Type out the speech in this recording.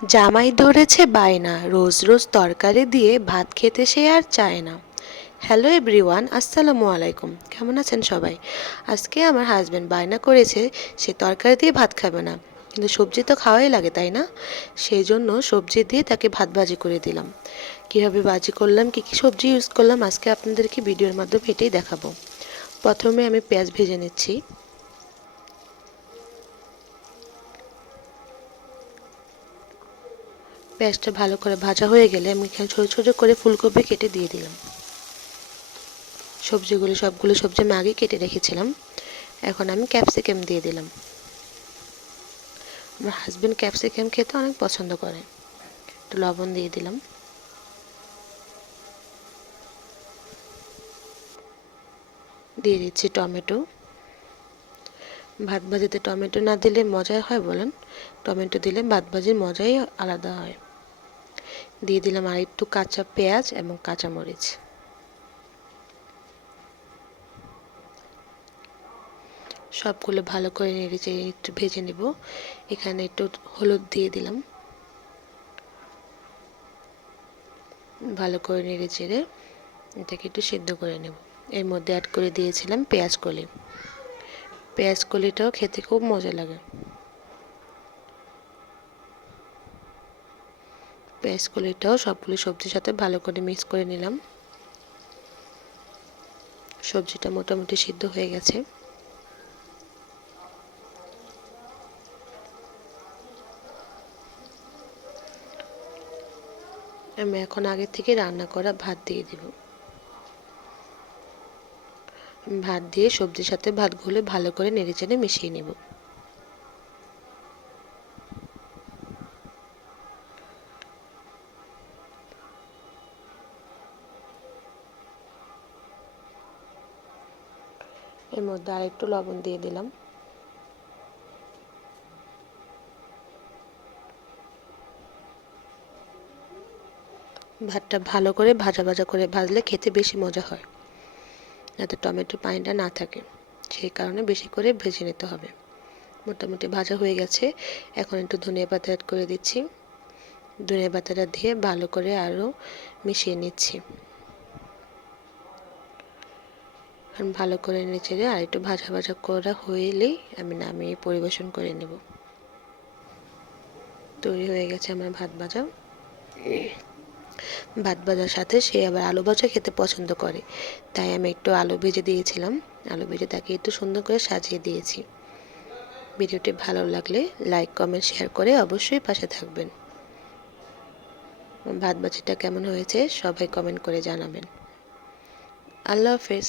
জামাই ধরেছে বায়না, রোজ রোজ তরকারি দিয়ে ভাত খেতে সে আর চায় না। হ্যালো এভরিওয়ান, আসসালামু আলাইকুম। কেমন আছেন সবাই? আজকে আমার হাজব্যান্ড বায়না করেছে সে তরকারি দিয়ে ভাত খাবে না, কিন্তু সবজি তো খাওয়াই লাগে, তাই না? সেই জন্য সবজি দিয়ে তাকে ভাত ভাজি করে দিলাম। কীভাবে ভাজি করলাম, কী কী সবজি ইউজ করলাম, আজকে আপনাদেরকে ভিডিওর মাধ্যমে এটাই দেখাবো। প্রথমে আমি পেঁয়াজ ভেজে নিচ্ছি। পেঁয়াজটা ভালো করে ভাজা হয়ে গেলে আমি এখানে ছোটো ছোটো করে ফুলকপি কেটে দিয়ে দিলাম। সবগুলো সবজি আমি আগে কেটে রেখেছিলাম। এখন আমি ক্যাপসিকাম দিয়ে দিলাম। আমার হাজব্যান্ড ক্যাপসিকাম খেতে অনেক পছন্দ করে। একটু লবণ দিয়ে দিলাম। দিয়ে দিচ্ছি টমেটো। ভাত ভাজিতে টমেটো না দিলে মজা হয় বলেন? টমেটো দিলে ভাত ভাজির মজাই আলাদা হয়। দিয়ে দিলাম আর একটু কাঁচা পেঁয়াজ এবং কাঁচামরিচ। সবগুলো ভালো করে নেড়ে চেড়ে একটু ভেজে নেব। এখানে একটু হলুদ দিয়ে দিলাম। ভালো করে নেড়ে চেড়ে এটাকে একটু সিদ্ধ করে নেব। এর মধ্যে অ্যাড করে দিয়েছিলাম পেঁয়াজ কলি। পেঁয়াজ কলিটাও খেতে খুব মজা লাগে। পেঁয়াজ কলিটাও সবগুলো সবজির সাথে ভালো করে মিক্স করে নিলাম। সবজিটা মোটামুটি সিদ্ধ হয়ে গেছে। আমি এখন আগে থেকে রান্না করা ভাত দিয়ে দিব। ভাত দিয়ে সবজির সাথে ভাতগুলো ভালো করে নেড়েচেড়ে মিশিয়ে নেব। এর মধ্যে আরেকটু লবণ দিয়ে দিলাম। ভাতটা ভালো করে ভাজা ভাজা করে ভাজলে খেতে বেশি মজা হয়, যাতে টমেটোর পানিটা না থাকে। সেই কারণে বেশি করে ভেজে নিতে হবে। মোটামুটি ভাজা হয়ে গেছে। এখন একটু ধনিয়া পাতা অ্যাড করে দিচ্ছি। ধনিয়া পাতাটা দিয়ে ভালো করে আরও মিশিয়ে নিচ্ছি। ভালো করে নেড়েচেড়ে আর একটু ভাজা ভাজা করা হইলেই আমি নামিয়ে পরিবেশন করে নেব। তৈরি হয়ে গেছে আমার ভাত ভাজা। ভাত ভাজার সাথে সে আবার আলু ভাজা খেতে পছন্দ করে, তাই আমি একটু আলু ভেজে দিয়েছিলাম। আলু ভেজে তাকে একটু সুন্দর করে সাজিয়ে দিয়েছি। ভিডিওটি ভালো লাগলে লাইক কমেন্ট শেয়ার করে অবশ্যই পাশে থাকবেন। ভাত ভাজিটা কেমন হয়েছে সবাই কমেন্ট করে জানাবেন। আল্লাহ হাফেজ।